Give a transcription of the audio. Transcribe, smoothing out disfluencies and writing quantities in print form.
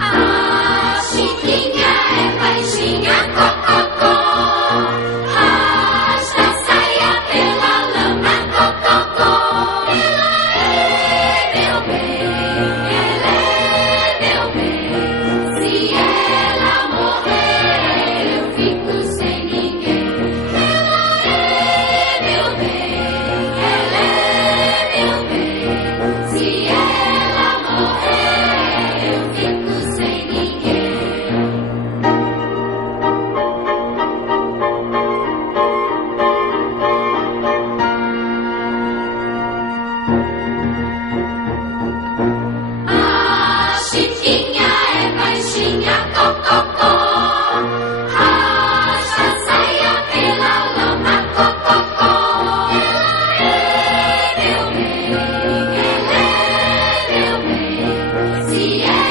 A Chiquinha é baixinha, cococó. Rasta a saia pela lama, cococó. Ela é meu bem, ela é meu bem. Se ela morrer, eu fico sem ninguém. Ela é meu bem, ela é meu bem. Se ela morrer, eu fico sem ninguém. A Chiquinha é baixinha, cococó. Rasga a saia pela lama, cococó. Ela é meu bem, ela é meu bem. Se ela